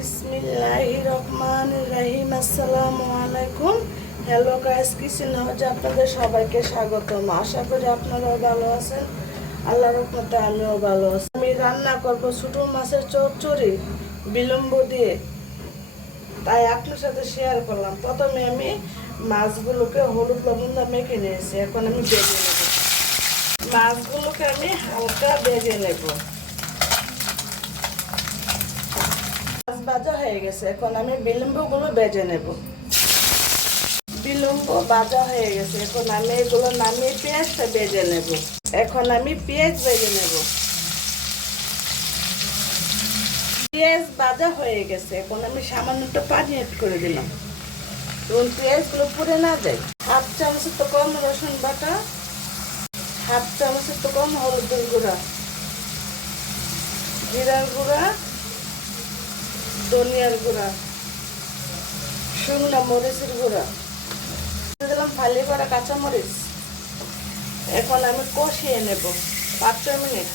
বিসমিল্লাহির রহমানির রহিম। আসসালামু আলাইকুম। হ্যালো গাইস, কিচেন হাউজে আপনাদের সবাইকে স্বাগতম। আশা করি আপনারাও ভালো আছেন। আল্লাহর রহমতে আমিও ভালো আছি। আমি রান্না করব ছোট মাছের চচ্চড়ি বিলম্ব দিয়ে, তাই আপনার সাথে শেয়ার করলাম। প্রথমে আমি মাছগুলোকে হলুদ লবণ দিয়ে মেখে নিয়েছি। এখন আমি ভেজে নেব মাছগুলোকে। আমি হালকা ভেজে নেব। ভাজা হয়ে গেছে, এখন আমি বিলম্বগুলো ভেজে নেব। বিলম্ব ভাজা হয়ে গেছে, এখন আমি এগুলো নামিয়ে পেঁয়াজটা ভেজে নেব। এখন আমি পেঁয়াজ ভেজে নেব। পেঁয়াজ ভাজা হয়ে গেছে, এখন আমি সামান্য একটু পানি অ্যাড করে দিলাম এবং পেঁয়াজগুলো পুড়ে না যায়। হাফ চামচের তো কম রসুন বাটা, হাফ চামচের তো কম হলুদের গুঁড়া, জিরার গুঁড়া, ধনিয়ার গুঁড়া, শুকনো মরিচের গুঁড়া দিলাম, ফালি করা কাঁচামরিচ। এখন আমি কষিয়ে নেব 5 মিনিট।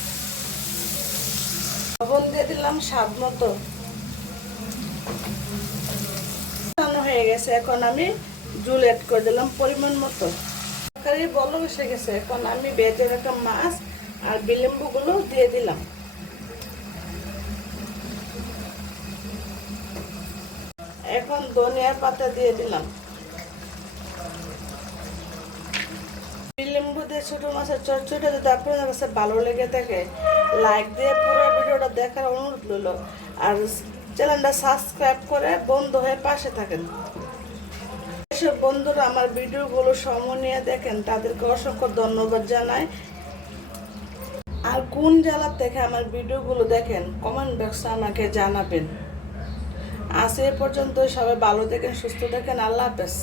লবণ দিয়ে দিলাম স্বাদ মতো। হয়ে গেছে, এখন আমি জল অ্যাড করে দিলাম পরিমাণ মতো। তরকারি বলক এসে গেছে, এখন আমি ভেজে রাখা মাছ আর বিলম্বগুলো দিয়ে দিলাম। এখন ধনিয়ার পাতা দিয়ে দিলাম। বিলম্ব দিয়ে ছোট মাছের চচ্চড়িটা যদি আপনাদের কাছে ভালো লেগে থাকে, লাইক দিয়ে পুরো ভিডিওটা দেখার অনুরোধ রইল। আর চ্যানেলটা সাবস্ক্রাইব করে বন্ধু হয়ে পাশে থাকেন। যেসব বন্ধুরা আমার ভিডিওগুলো সময় নিয়ে দেখেন, তাদেরকে অসংখ্য ধন্যবাদ জানাই। আর কোন জেলা থেকে আমার ভিডিওগুলো দেখেন, কমেন্ট বক্সে আমাকে জানাবেন। আজ এ পর্যন্ত, সবাই ভালো দেখেন, সুস্থ দেখেন। আল্লাহ হাফেজ।